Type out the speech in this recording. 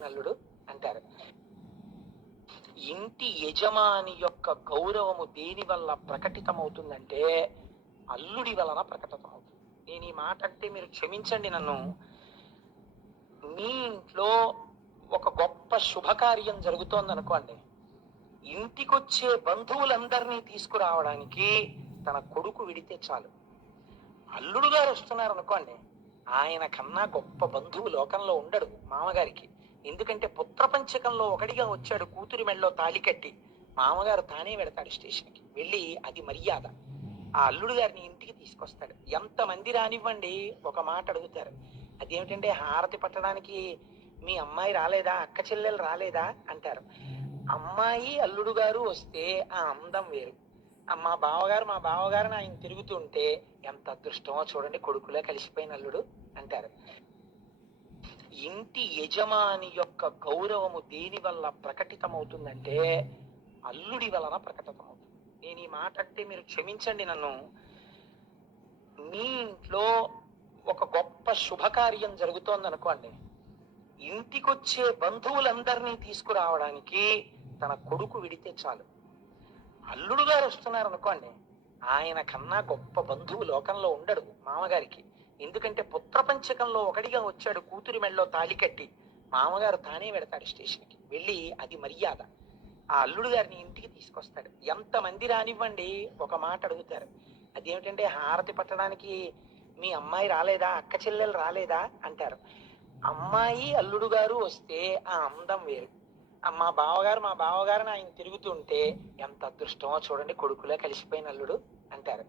నల్లుడు అంటారు. ఇంటి యజమాని యొక్క గౌరవము దేని వల్ల ప్రకటితమవుతుందంటే అల్లుడి వలన ప్రకటితమవుతుంది. నేను ఈ మాట అంటే మీరు క్షమించండి నన్ను. మీ ఇంట్లో ఒక గొప్ప శుభకార్యం జరుగుతోంది అనుకోండి, ఇంటికొచ్చే బంధువులందరినీ తీసుకురావడానికి తన కొడుకు విడితే చాలు. అల్లుడు గారు వస్తున్నారు అనుకోండి, ఆయన కన్నా గొప్ప బంధువు లోకంలో ఉండడు మామగారికి. ఎందుకంటే పుత్రపంచకంలో ఒకడిగా వచ్చాడు, కూతురి మెళ్ళలో తాళి కట్టి. మామగారు తానే వెడతాడు స్టేషన్కి వెళ్ళి, అది మర్యాద. ఆ అల్లుడు గారిని ఇంటికి తీసుకొస్తాడు. ఎంతమంది రానివ్వండి, ఒక మాట అడుగుతారు. అదేమిటంటే హారతి పట్టడానికి మీ అమ్మాయి రాలేదా, అక్క చెల్లెలు రాలేదా అంటారు. అమ్మాయి అల్లుడు గారు వస్తే ఆ అందం వేరు. మా బావగారు ఆయన తిరుగుతుంటే ఎంత అదృష్టమో చూడండి, కొడుకులే కలిసిపోయిన అల్లుడు అంటారు. ఇంటి యజమాని యొక్క గౌరవము దేని వల్ల ప్రకటితమవుతుందంటే అల్లుడి వలన ప్రకటితమవుతుంది. నేను ఈ మాట అంటే మీరు క్షమించండి నన్ను. మీ ఇంట్లో ఒక గొప్ప శుభకార్యం జరుగుతోంది అనుకోండి, ఇంటికొచ్చే బంధువులందరినీ తీసుకురావడానికి తన కొడుకు విడితే చాలు. అల్లుడు గారు వస్తున్నారు అనుకోండి, ఆయన కన్నా గొప్ప బంధువు లోకంలో ఉండడు మామగారికి. ఎందుకంటే పుత్రపంచకంలో ఒకడిగా వచ్చాడు, కూతురి మెళ్ళలో తాళి కట్టి. మామగారు తానే వెడతాడు స్టేషన్కి వెళ్ళి, అది మర్యాద. ఆ అల్లుడు గారిని ఇంటికి తీసుకొస్తాడు. ఎంతమంది రానివ్వండి, ఒక మాట అడుగుతారు. అదేమిటంటే హారతి పట్టడానికి మీ అమ్మాయి రాలేదా, అక్క చెల్లెలు రాలేదా అంటారు. అమ్మాయి అల్లుడు గారు వస్తే ఆ అందం వేరు. మా బావగారు ఆయన తిరుగుతుంటే ఎంత అదృష్టమో చూడండి, కొడుకులే కలిసిపోయిన అల్లుడు అంటారు.